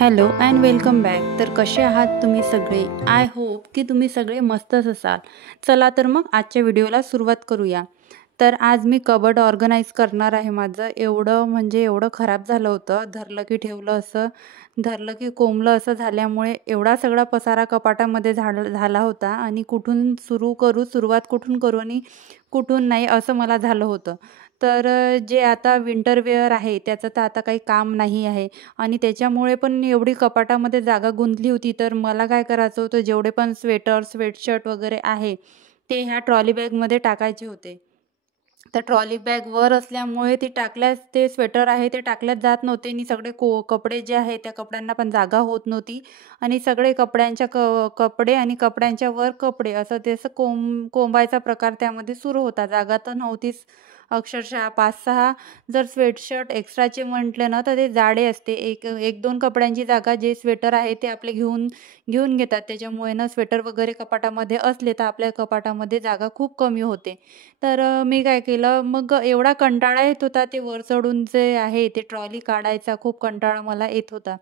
Hello and welcome back. तर कसे आहात तुम्ही सगळे? आय होप की तुम्ही सगळे मस्तच असाल. चला तर मग आजच्या व्हिडिओला सुरुवात करूया. तर आज मी कबर्ड ऑर्गनाईज करणार आहे. माझं एवढं म्हणजे एवढं खराब झालं होतं, धरलं की ठेवलं असं, धरलं की कोंबलं असं झाल्यामुळे एवढा सगळा पसारा कपाटामध्ये झाला होता आणि कुठून सुरुवात कुठून करू आणि कुठून नाही असं मला झालं होतं. तर जे आता विंटर वेअर आहे त्याचं तर आता काही काम नाही आहे आणि त्याच्यामुळे पण एवढी कपाटामध्ये जागा गुंतली होती. तर मला काय करायचं होतं, जेवढे पण स्वेटर, स्वेटशर्ट वगैरे आहे, ते ह्या ट्रॉली बॅगमध्ये टाकायचे होते. तर ट्रॉली बॅग वर असल्यामुळे ते स्वेटर आहे ते टाकल्याच जात नव्हते आणि सगळे कपडे जे आहे त्या कपड्यांना पण जागा होत नव्हती आणि सगळे कपडे आणि कपड्यांच्या वर कपडे असं ते असं कोंबायचा प्रकार त्यामध्ये सुरू होता. जागा तर नव्हतीच. अक्षरशः 5-6 जर स्वेटशर्ट एक्स्ट्राचे म्हटले ना, तर ते जाडे असते. एक 1-2 कपड्यांची जागा जे स्वेटर आहे ते आपले घेऊन घेऊन घेतात. त्याच्यामुळे ना स्वेटर वगैरे कपाटामध्ये असले तर आपल्या कपाटामध्ये जागा खूप कमी होते. तर मी काय केलं, मग एवढा कंटाळा येत होता ते वर चढून जे आहे ते ट्रॉली काढायचा खूप कंटाळा मला येत होता.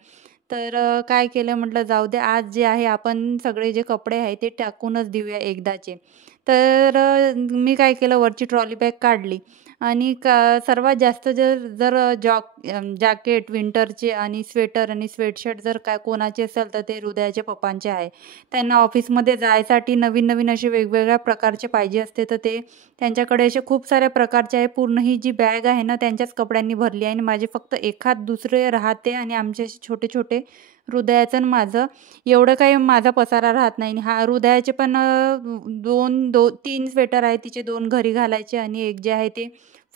तर काय केलं, म्हटलं जाऊ दे, आज जे आहे आपण सगळे जे कपडे आहे ते टाकूनच देऊया एकदाचे. तर मी काय केलं, वरची ट्रॉली बॅग काढली आणि सर्वात जास्त जर जर जॅकेट विंटरचे आणि स्वेटर आणि स्वेटशर्ट जर काय कोणाचे असेल तर ते हृदयाच्या पप्पांचे आहे. त्यांना ऑफिसमध्ये जायसाठी नवीन-नवीन असे वेगवेगळ्या प्रकारचे पाहिजे असते, तर ते त्यांच्याकडे असे खूप साऱ्या प्रकारचे आहे. पूर्ण ही जी बॅग आहे ना त्यांच्याच कपड्यांनी भरली आहे आणि माझे फक्त एखाद दुसरे राहते आणि आमचे असे छोटे-छोटे हृदयाचं आणि माझं एवढं काही माझा पसारा राहत नाही. आणि हा हृदयाचे पण 3 स्वेटर आहे. तिचे 2 घरी घालायचे आणि एक जे आहे ते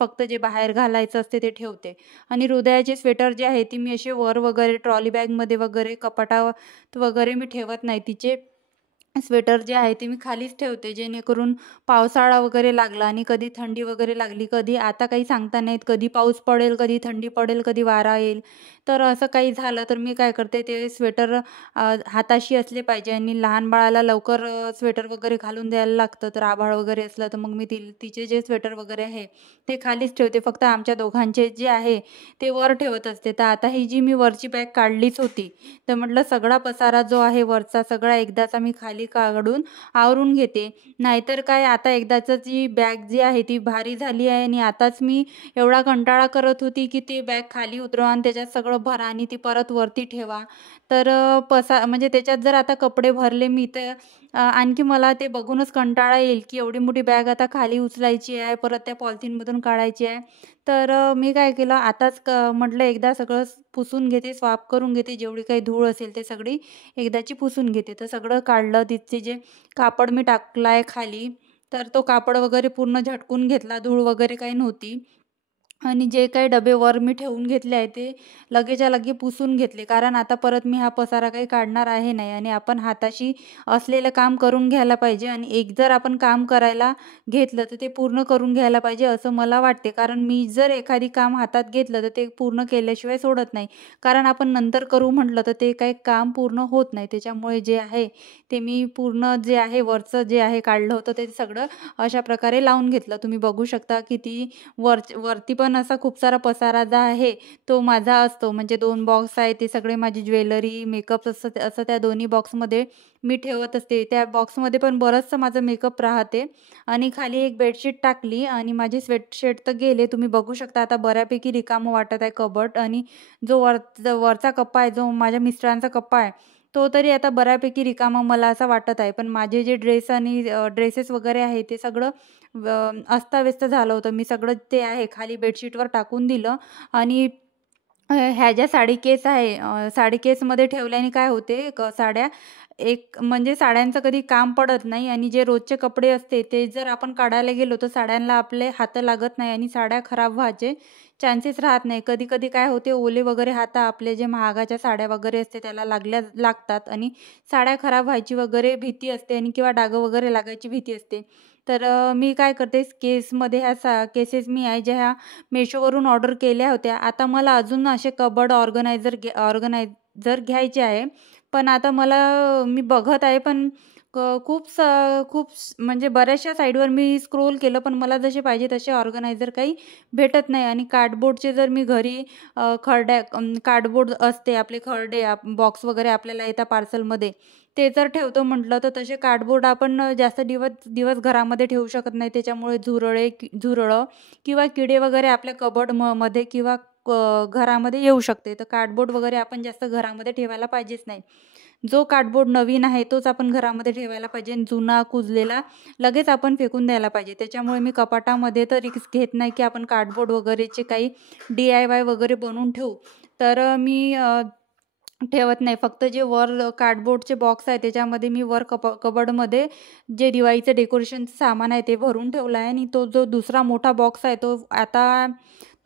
फक्त जे बाहेर घालायचं असते ते ठेवते. आणि हृदयाचे स्वेटर जे आहे ती मी असे वर वगैरे ट्रॉली बॅगमध्ये वगैरे कपाटात वगैरे मी ठेवत नाही. तिचे स्वेटर जे आहे ते मी खालीच ठेवते, जेणेकरून पावसाळा वगैरे लागला आणि कधी थंडी वगैरे लागली, कधी आता काही सांगता नाहीत, कधी पाऊस पडेल, कधी थंडी पडेल, कधी वारा येईल. तर असं काही झालं तर मी काय करते, ते स्वेटर हाताशी असले पाहिजे आणि लहान बाळाला लवकर स्वेटर वगैरे घालून द्यायला लागतं. तर आभाळ वगैरे असलं तर मग मी तिचे जे स्वेटर वगैरे आहे ते खालीच ठेवते. फक्त आमच्या दोघांचे जे आहे ते वर ठेवत असते. तर आता ही जी मी वरची बॅग काढलीच होती, तर म्हटलं सगळा पसारा जो आहे वरचा सगळा एकदाचा मी खाली काढून आवरून घेते. नाहीतर काय, आता एकदाचं जी बॅग जी आहे ती भारी झाली आहे आणि आताच मी एवढा कंटाळा करत होती की ती बॅग खाली उतरवा आणि त्याच्यात सगळं भरा आणि ती परत वरती ठेवा. तर म्हणजे त्याच्यात जर आता कपडे भरले मी तर आणखी मला ते बघूनच कंटाळा येईल की एवढी मोठी बॅग आता खाली उचलायची आहे, परत त्या पॉलिथिनमधून काढायची आहे. तर मी काय केलं, आताच म्हटलं एकदा सगळं पुसून घेते, स्वाप करून घेते, जेवढी काही धूळ असेल ते सगळी एकदाची पुसून घेते. तर सगळं काढलं, तिचे जे कापड मी टाकलाय खाली, तर तो कापड वगैरे पूर्ण झटकून घेतला, धूळ वगैरे काही नव्हती. आणि जे काही डबे वर मी ठेवून घेतले आहे ते लगेच्या लगे पुसून घेतले. कारण आता परत मी हा पसारा काही काढणार आहे नाही आणि आपण हाताशी असलेलं काम करून घ्यायला पाहिजे आणि एक जर आपण काम करायला घेतलं तर ते पूर्ण करून घ्यायला पाहिजे असं मला वाटते. कारण मी जर एखादी काम हातात घेतलं तर ते पूर्ण केल्याशिवाय सोडत नाही. कारण आपण नंतर करू म्हटलं तर ते काही काम पूर्ण होत नाही. त्याच्यामुळे जे आहे ते मी पूर्ण जे आहे वरचं जे आहे काढलं होतं ते सगळं अशा प्रकारे लावून घेतलं. तुम्ही बघू शकता किती वरती पण असा खूप सारा पसारा जो आहे तो माझा असतो. म्हणजे 2 बॉक्स आहे, ते सगळे माझी ज्वेलरी, मेकअप असं असं त्या दोन्ही बॉक्समध्ये मी ठेवत असते. त्या बॉक्समध्ये पण बरंचसं माझं मेकअप राहते. आणि खाली एक बेडशीट टाकली आणि माझे स्वेटशर्ट तर गेले. तुम्ही बघू शकता आता बऱ्यापैकी रिकामं वाटत आहे कबर्ड. आणि जो वरचा कप्पा आहे, जो माझ्या मिस्टरांचा कप्पा आहे, तो तरी आता बऱ्यापैकी रिकामा मला असं वाटत आहे. पण माझे जे ड्रेसेस वगैरे आहे ते सगळं अस्ताव्यस्त झालं होतं. मी सगळं ते आहे खाली बेडशीटवर टाकून दिलं. आणि ह्या ज्या साडी केस आहे, साडी केसमध्ये ठेवल्याने काय होते, साड्या एक म्हणजे साड्यांचं कधी काम पडत नाही आणि जे रोजचे कपडे असते ते जर आपण काढायला गेलो तर साड्यांना आपले हात लागत नाही आणि साड्या खराब व्हायचे चान्सेस राहत नाही. कधी-कधी काय होते, ओले वगैरे हात आपले जे महागाच्या साड्या वगैरे असते त्याला लागतात आणि साड्या खराब व्हायची वगैरे भीती असते आणि किंवा डाग वगैरे लागायची भीती असते. तर मी काय करते, केसमध्ये केसेस मी आहे ज्या ह्या Meeshoवरून ऑर्डर केल्या होत्या. आता मला अजून असे कबर्ड ऑर्गनायझर घ्यायचे आहे. पण आता मी बघत आहे, पण म्हणजे बऱ्याचशा साईडवर मी स्क्रोल केलं, पण मला जसे पाहिजे तसे ऑर्गनायझर काही भेटत नाही. आणि कार्डबोर्डचे जर मी घरी कार्डबोर्ड असते आपले खरडे बॉक्स वगैरे आपल्याला येतात पार्सलमध्ये, ते जर ठेवतो म्हटलं तर तसे कार्डबोर्ड आपण जास्त दिवस दिवस घरामध्ये ठेवू शकत नाही. त्याच्यामुळे झुरळं किंवा किडे वगैरे आपल्या मध्ये किंवा घरामध्ये येऊ शकते. तर कार्डबोर्ड वगैरे आपण जास्त घरामध्ये ठेवायला पाहिजेच नाही. जो कार्डबोर्ड नवीन आहे तोच आपण घरामध्ये ठेवायला पाहिजे. जुना कुजलेला लगेच आपण फेकून द्यायला पाहिजे. त्याच्यामुळे मी कपाटामध्ये तर रिस्क घेत नाही की आपण कार्डबोर्ड वगैरेचे काही DIY वगैरे बनवून ठेवू. तर मी ठेवत नाही. फक्त जे वर कार्डबोर्डचे बॉक्स आहे त्याच्यामध्ये मी वर कबर्डमध्ये जे दिवाळीचं डेकोरेशनचं सामान आहे ते भरून ठेवलं आहे. आणि तो जो दुसरा मोठा बॉक्स आहे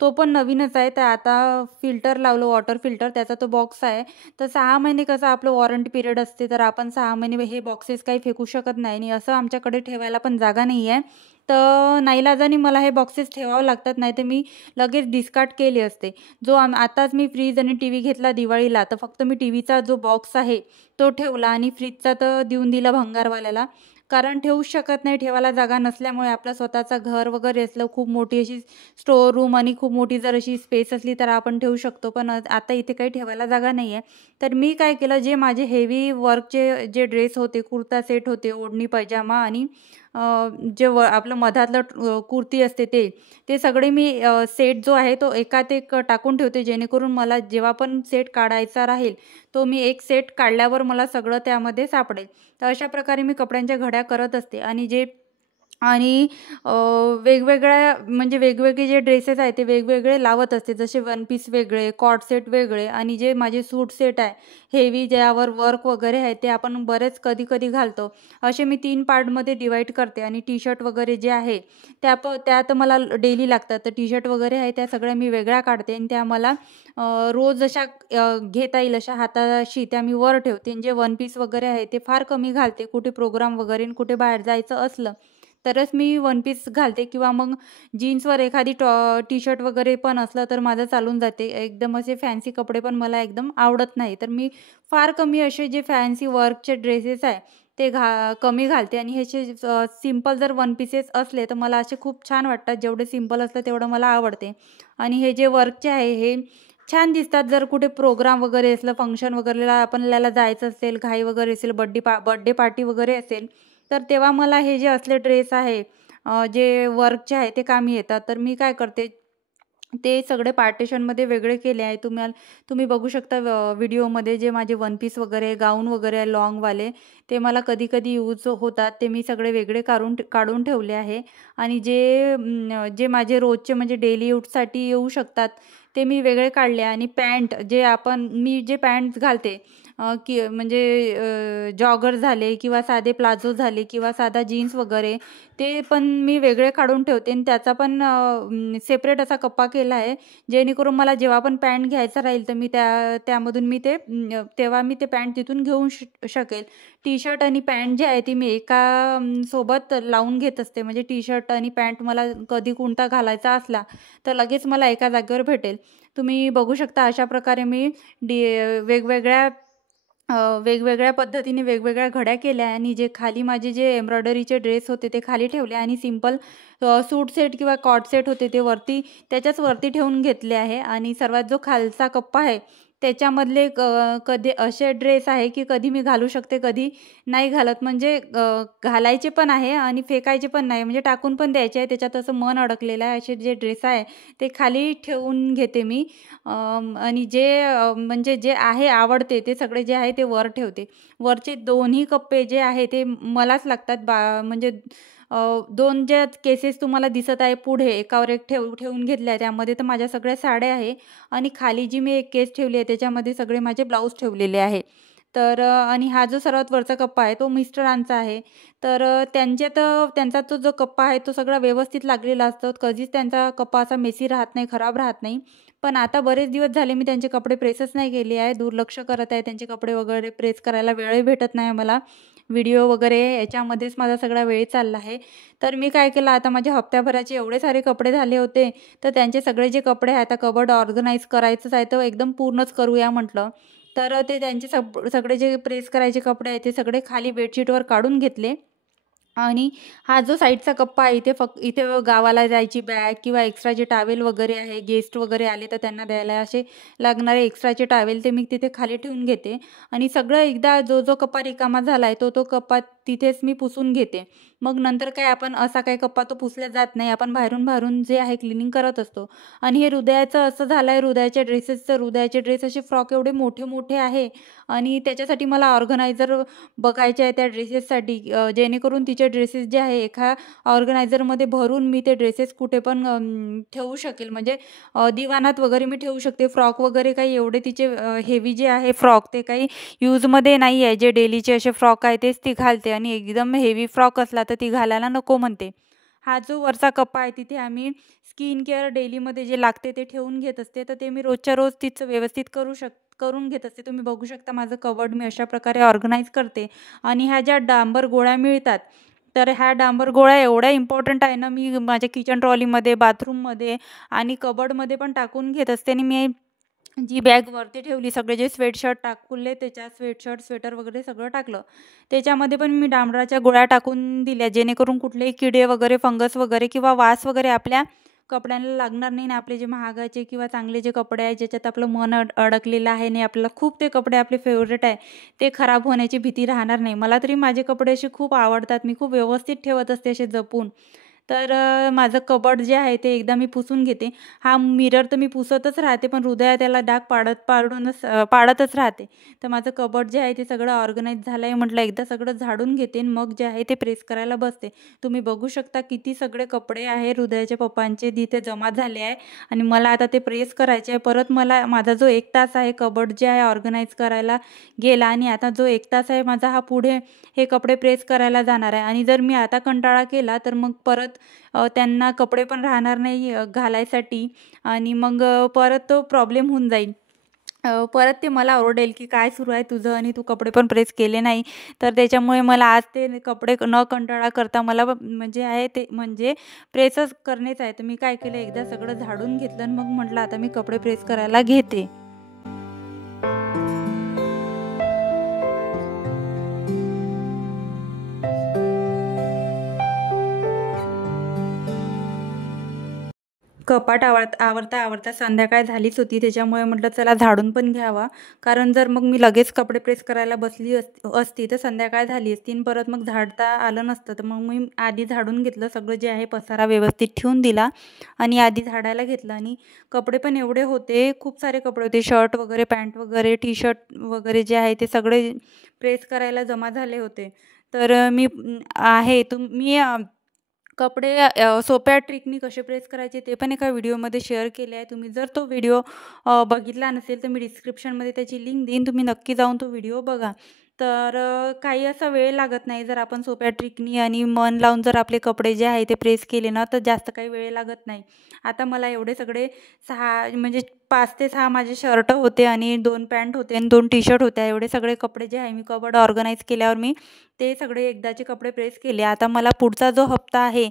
तो पण नवीनच आहे. तर आता फिल्टर लावलं, वॉटर फिल्टर, त्याचा तो बॉक्स आहे. तर 6 महिने कसं आपलं वॉरंटी पिरियड असते, तर आपण 6 महिने हे बॉक्सेस काही फेकू शकत नाही. आणि असं आमच्याकडे ठेवायला पण जागा नाही आहे. तर नाईलाजाने मला हे बॉक्सेस ठेवावं लागतात, नाही तर मी लगेच डिस्कार्ड केले असते. आताच मी फ्रीज आणि TV घेतला दिवाळीला, तर फक्त मी TVचा जो बॉक्स आहे तो ठेवला आणि फ्रीजचा तर देऊन दिला भंगारवाल्याला. कारण ठेवूच शकत नाही, ठेवायला जागा नसल्यामुळे. आपलं स्वतःचं घर वगैरे असलं, खूप मोठी अशी स्टोअर रूम आणि खूप मोठी जर अशी स्पेस असली तर आपण ठेवू शकतो. पण आता इथे काही ठेवायला जागा नाही आहे. तर मी काय केलं, जे माझे हेवी वर्कचे जे ड्रेस होते, कुर्ता सेट होते, ओढणी पैजामा आणि जे आपलं मधातलं कुर्ती असते ते सगळे मी सेट जो आहे तो एकात एक टाकून ठेवते, जेणेकरून मला जेव्हा पण सेट काढायचा राहील तो मी एक सेट काढल्यावर मला सगळं त्यामध्ये सापडेल. तर अशा प्रकारे मी कपड्यांच्या घड्या करत असते. आणि वेगवेगळ्या म्हणजे वेगवेगळे जे ड्रेसेस आहेत ते वेगवेगळे लावत असते. जसे वन पीस वेगळे, कॉट सेट वेगळे आणि जे माझे सूट सेट आहे हेवी, ज्यावर वर्क वगैरे आहे, ते आपण बरेच कधी कधी घालतो. असे मी 3 पार्टमध्ये डिवाईड करते. आणि टी शर्ट वगैरे जे आहे त्यात मला डेली लागतात. तर टी शर्ट वगैरे आहे त्या सगळ्या मी वेगळ्या काढते आणि त्या मला रोज अशा घेता येईल अशा हाताशी त्या मी वर ठेवते. आणि जे वन पीस वगैरे आहे ते फार कमी घालते. कुठे प्रोग्राम वगैरे कुठे बाहेर जायचं असलं तरच मी वन पीस घालते, किंवा मग जीन्सवर एखादी टी शर्ट वगैरे पण असलं तर माझं चालून जाते. एकदम असे फॅन्सी कपडे पण मला एकदम आवडत नाही. तर मी फार कमी असे जे फॅन्सी वर्कचे ड्रेसेस आहे ते कमी घालते. आणि ह्याचे सिम्पल जर वन पीसेस असले तर मला असे खूप छान वाटतात. जेवढे सिम्पल असलं तेवढं मला आवडते. आणि हे जे वर्कचे आहे हे छान दिसतात. जर कुठे प्रोग्राम वगैरे असलं, फंक्शन वगैरेला आपल्याला जायचं असेल, घाई वगैरे असेल, बर्थडे पार्टी वगैरे असेल, तर तेव्हा मला हे जे असले ड्रेस आहे जे वर्कचे आहे ते कामी येतात. तर मी काय करते, ते सगळे पार्टिशनमध्ये वेगळे केले आहे. तुम्ही बघू शकता व्हिडिओमध्ये जे माझे वन पीस वगैरे, गाऊन वगैरे आहे लॉंगवाले, ते मला कधी कधी यूज होतात, ते मी सगळे वेगळे काढून ठेवले आहे. आणि जे माझे रोजचे म्हणजे डेली यूजसाठी येऊ शकतात ते मी वेगळे काढले. आणि मी जे पॅन्ट घालते की म्हणजे जॉगर झाले किंवा साधे प्लाझो झाले किंवा साधा जीन्स वगैरे, ते पण मी वेगळे काढून ठेवते. आणि त्याचा पण सेपरेट असा कप्पा केला आहे, जेणेकरून मला जेव्हा पण पॅन्ट घ्यायचा राहील तर मी त्यामधून तेव्हा मी ते पॅन्ट तिथून घेऊ शकेल. टी शर्ट आणि पॅन्ट जे आहे ती मी सोबत लावून घेत असते. म्हणजे टी शर्ट आणि पॅन्ट मला कधी कोणता घालायचा असला तर लगेच मला एका जागेवर भेटेल. तुम्ही बघू शकता अशा प्रकारे मी वेगवेगळ्या वेगवेगळ्या पद्धतीने वेगवेगळ्या घड्या केल्या. आणि जे खाली माझे जे एम्ब्रॉयडरीचे ड्रेस होते ते खाली ठेवले. आणि सिम्पल सूट सेट किंवा कॉट सेट होते ते त्याच्याच वरती ठेवून घेतले आहे. आणि सर्वात जो खालचा कप्पा आहे त्याच्यामधले कधी असे ड्रेस आहे की कधी मी घालू शकते, कधी नाही घालत. म्हणजे घालायचे पण आहे आणि फेकायचे पण नाही, म्हणजे टाकून पण द्यायचे आहे. त्याच्यात असं मन अडकलेलं आहे. असे जे ड्रेस आहे ते खाली ठेवून घेते मी. आणि म्हणजे जे आहे आवडते ते सगळे जे आहे ते वर ठेवते. वरचे दोन्ही कप्पे जे आहे ते मलाच लागतात. म्हणजे 2 ज्या केसेस तुम्हाला दिसत आहे पुढे एकावर एक ठेवून घेतल्या आहे त्यामध्ये तर माझ्या सगळ्या साड्या आहे. आणि खाली जी मी एक केस ठेवली आहे त्याच्यामध्ये सगळे माझे ब्लाऊज ठेवलेले आहे. तर आणि हा जो सर्वात वरचा कप्पा आहे तो मिस्टरांचा आहे. तर त्यांचा तो जो कप्पा आहे तो सगळा व्यवस्थित लागलेला असतो. कधीच त्यांचा कप्पा असा मेसी राहत नाही, खराब राहत नाही. पण आता बरेच दिवस झाले मी त्यांचे कपडे प्रेसच नाही केले आहे, दुर्लक्ष करत आहे. त्यांचे कपडे वगैरे प्रेस करायला वेळही भेटत नाही मला. व्हिडिओ वगैरे याच्यामध्येच माझा सगळा वेळ चालला आहे. तर मी काय केलं, आता माझ्या हप्त्याभराचे एवढे सारे कपडे झाले होते तर त्यांचे सगळे जे कपडे आहे आता कबर्ड ऑर्गनाईज करायचंच आहे तर एकदम पूर्णच करूया म्हटलं. तर ते त्यांचे सगळे जे प्रेस करायचे कपडे आहेत ते सगळे खाली बेडशीटवर काढून घेतले. आणि हा जो साईडचा कप्पा आहे इथे गावाला जायची बॅग किंवा एक्स्ट्राचे टॉवेल वगैरे आहे, गेस्ट वगैरे आले तर त्यांना द्यायला असे लागणारे एक्स्ट्राचे टॉवेल ते मी तिथे खाली ठेवून घेते. आणि सगळं एकदा जो कप्पा रिकामा झाला आहे तो कप्पा तिथेच मी पुसून घेते. मग नंतर काय आपण असा काही कप्पा तो पुसला जात नाही, आपण बाहेरून जे आहे क्लिनिंग करत असतो. आणि हे हृदयाचं असं झालं आहे, हृदयाचे ड्रेस असे फ्रॉक एवढे मोठे मोठे आहे आणि त्याच्यासाठी मला ऑर्गनायझर बघायचे आहे त्या ड्रेसेससाठी, जेणेकरून तिचे ड्रेसेस जे आहे एका ऑर्गनायझरमध्ये भरून मी ते ड्रेसेस कुठे पण ठेवू शकेल. म्हणजे दिवाणात वगैरे मी ठेवू शकते. फ्रॉक वगैरे काही एवढे तिचे हेवी जे आहे फ्रॉक ते काही यूजमध्ये नाही आहे. जे डेलीचे असे फ्रॉक आहे तेच ती घालते आणि एकदम हेवी फ्रॉक असला तर ती घालायला नको म्हणते. हा जो वरचा कप्पा आहे तिथे आम्ही स्किन केअर डेलीमध्ये जे लागते ते ठेवून घेत असते. तर ते मी रोजच्या रोज तिचं व्यवस्थित करून घेत असते. तुम्ही बघू शकता माझं कबर्ड मी अशा प्रकारे ऑर्गनाईज करते. आणि ह्या ज्या डांबर गोळ्या मिळतात, तर ह्या डांबर गोळ्या एवढ्या इम्पॉर्टंट आहे ना, मी माझ्या किचन ट्रॉलीमध्ये, बाथरूममध्ये आणि कबर्डमध्ये पण टाकून घेत असते. आणि मी जी बॅग वरती ठेवली, सगळे जे स्वेटशर्ट टाकले त्याच्यात स्वेटर वगैरे सगळं टाकलं. त्याच्यामध्ये पण मी डांबराच्या गोळ्या टाकून दिल्या, जेणेकरून कुठलेही किडे वगैरे, फंगस वगैरे किंवा वास वगैरे आपल्या कपड्यांना लागणार नाही. आणि आपले जे महागाचे किंवा चांगले जे कपडे आहेत ज्याच्यात आपलं मन अडकलेलं आहे आणि आपल्याला खूप ते कपडे आपले फेवरेट आहे ते खराब होण्याची भीती राहणार नाही. मला तरी माझे कपडे असे खूप आवडतात, मी खूप व्यवस्थित ठेवत असते असे जपून. तर माझं कबर्ड जे आहे ते एकदा मी पुसून घेते. हा मिरर तर मी पुसतच राहते, पण हृदयात त्याला डाग पाडतच राहते. तर माझं कबर्ड जे आहे ते सगळं ऑर्गनाईज झालं आहे. म्हटलं एकदा सगळं झाडून घेते आणि मग जे आहे ते प्रेस करायला बसते. तुम्ही बघू शकता किती सगळे कपडे आहे हृदयाच्या पप्पांचे तिथे जमा झाले आहे आणि मला आता ते प्रेस करायचे आहे. परत मला माझा जो 1 तास आहे कबर्ड जे आहे ऑर्गनाईज करायला गेला आणि आता जो 1 तास आहे माझा हा पुढे हे कपडे प्रेस करायला जाणार आहे. आणि जर मी आता कंटाळा केला तर मग परत त्यांना कपडे पण राहणार नाही घालायसाठी आणि मग परत तो प्रॉब्लेम होऊन जाईल. परत ते मला ओरडेल की काय सुरू आहे तुझं आणि तू कपडे पण प्रेस केले नाही. तर त्याच्यामुळे मला आज ते कपडे न कंटाळा करता मला म्हणजे प्रेसच करणेच आहे. तर मी काय केलं, एकदा सगळं झाडून घेतलं आणि मग म्हटलं आता मी कपडे प्रेस करायला घेते. कपाट आवरता संध्याकाळ झालीच होती. त्याच्यामुळे म्हटलं चला झाडून पण घ्यावा, कारण जर मग मी लगेच कपडे प्रेस करायला बसली असती तर संध्याकाळ झाली असती आणि परत मग झाडता आलं नसतं. तर मग मी आधी झाडून घेतलं, सगळं जे आहे पसारा व्यवस्थित ठेवून दिला आणि आधी झाडायला घेतलं. आणि कपडे पण एवढे होते, खूप सारे कपडे होते, शर्ट वगैरे, पॅन्ट वगैरे, टी शर्ट वगैरे जे आहे ते सगळे प्रेस करायला जमा झाले होते. तर मी कपडे सोप्या ट्रिकनी कसे प्रेस करायचे ते पण एका व्हिडिओमध्ये शेअर केले आहे. तुम्ही जर तो व्हिडिओ बघितला नसेल तर मी डिस्क्रिप्शनमध्ये त्याची लिंक देईन, तुम्ही नक्की जाऊन तो व्हिडिओ बघा. तर काही असा वेळ लागत नाही जर आपण सोप्या ट्रिकनी आणि मन लावून जर आपले कपडे जे आहे ते प्रेस केले ना, तर जास्त काही वेळ लागत नाही. आता मला एवढे सगळे 6 म्हणजे 5 ते 6 माझे शर्ट होते आणि 2 पॅन्ट होते आणि 2 टी शर्ट होत्या. एवढे सगळे कपडे जे आहे मी कबर्ड ऑर्गनाईज केल्यावर मी ते सगळे एकदाचे कपडे प्रेस केले. आता मला पुढचा जो हप्ता आहे,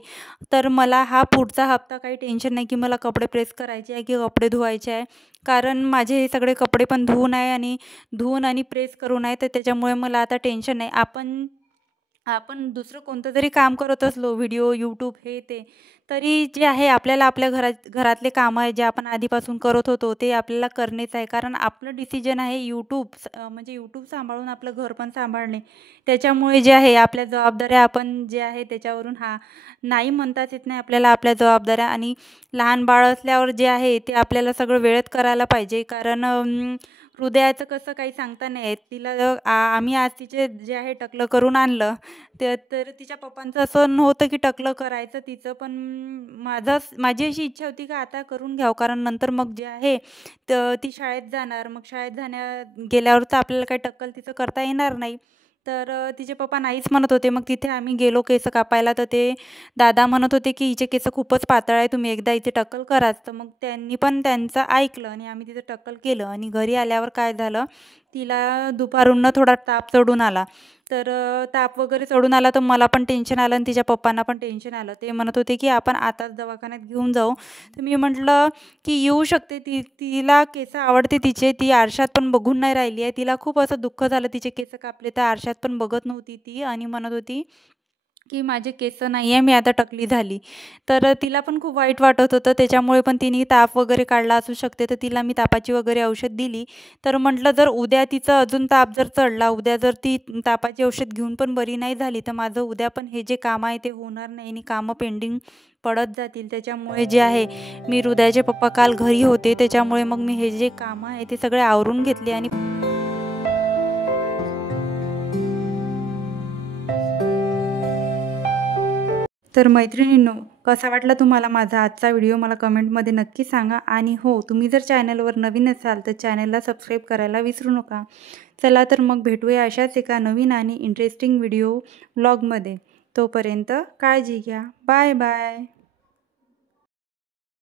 तर मला हा पुढचा हप्ता काही टेन्शन नाही की मला कपडे प्रेस करायचे आहे की कपडे धुवायचे आहे, कारण माझे हे सगळे कपडे पण धुवून आणि प्रेस करून आहे. तर त्याच्यामुळे मला आता टेन्शन नाही. आपण दुसरं कोणतं जरी काम करत असलो, व्हिडिओ, यूट्यूब हे ते, तरी जे आहे आपल्याला आपल्या घरातले कामं आहे जे आपण आधीपासून करत होतो ते आपल्याला करणेच आहे. कारण आपलं डिसिजन आहे म्हणजे यूट्यूब सांभाळून आपलं घर पण सांभाळणे. त्याच्यामुळे जे आहे आपल्या जबाबदाऱ्या आपण जे आहे त्याच्यावरून नाही म्हणताच येत नाही आपल्याला आपल्या जबाबदाऱ्या. आणि लहान बाळ असल्यावर जे आहे ते आपल्याला सगळं वेळेत करायला पाहिजे, कारण हृदयाचं कसं काही सांगता नाही येत. आम्ही आज तिचे जे आहे टकलं करून आणलं, तर तिच्या पप्पांचं असं नव्हतं की टकलं करायचं तिचं, पण माझी अशी इच्छा होती की आता करून घ्यावं, कारण नंतर मग जे आहे तर ती शाळेत जाणार, मग गेल्यावर तर आपल्याला काही टक्कल तिचं करता येणार नाही. तर तिचे पप्पा नाहीच म्हणत होते. मग तिथे आम्ही गेलो केस कापायला, तर ते दादा म्हणत होते की हिचे केस खूपच पातळ आहे, तुम्ही एकदा इथे टक्कल कराच. तर मग त्यांनी पण त्यांचं ऐकलं आणि आम्ही तिथे टक्कल केलं. आणि घरी आल्यावर काय झालं, तिला दुपारून थोडा ताप चढून आला. तर ताप वगैरे चढून आला तर मला पण टेन्शन आलं आणि तिच्या पप्पांना पण टेन्शन आलं. ते म्हणत होते की आपण आताच दवाखान्यात घेऊन जाऊ. तर मी म्हटलं की येऊ शकते. तिला केस आवडते तिचे. ती आरशात पण बघून नाही राहिली आहे. तिला खूप असं दुःख झालं तिचे केस कापले तर आरशात पण बघत नव्हती ती आणि म्हणत होती की माझे केस नाही आहे, मी आता टकली झाली. तर तिला पण खूप वाईट वाटत होतं. त्याच्यामुळे पण तिने ताप वगैरे काढला असू शकते. तर तिला मी तापाची वगैरे औषध दिली. तर म्हटलं जर उद्या तिचं अजून ताप जर चढला, उद्या जर ती तापाची औषध घेऊन पण बरी नाही झाली, तर माझं उद्या पण हे जे काम आहे ते होणार नाही आणि कामं पेंडिंग पडत जातील. त्याच्यामुळे जे आहे मी हृदयाचे पप्पा काल घरी होते. त्याच्यामुळे मग मी हे जे कामं आहे ते सगळे आवरून घेतले आणि तर मैत्रिणींनो, कसा वाटला तुम्हाला माझा आजचा व्हिडिओ मला कमेंटमध्ये नक्की सांगा. आणि हो, तुम्ही जर चॅनलवर नवीन असाल तर चॅनलला सबस्क्राईब करायला विसरू नका. चला तर मग भेटूया अशाच एका नवीन आणि इंटरेस्टिंग व्हिडिओ व्लॉगमध्ये. तोपर्यंत काळजी घ्या. Bye bye.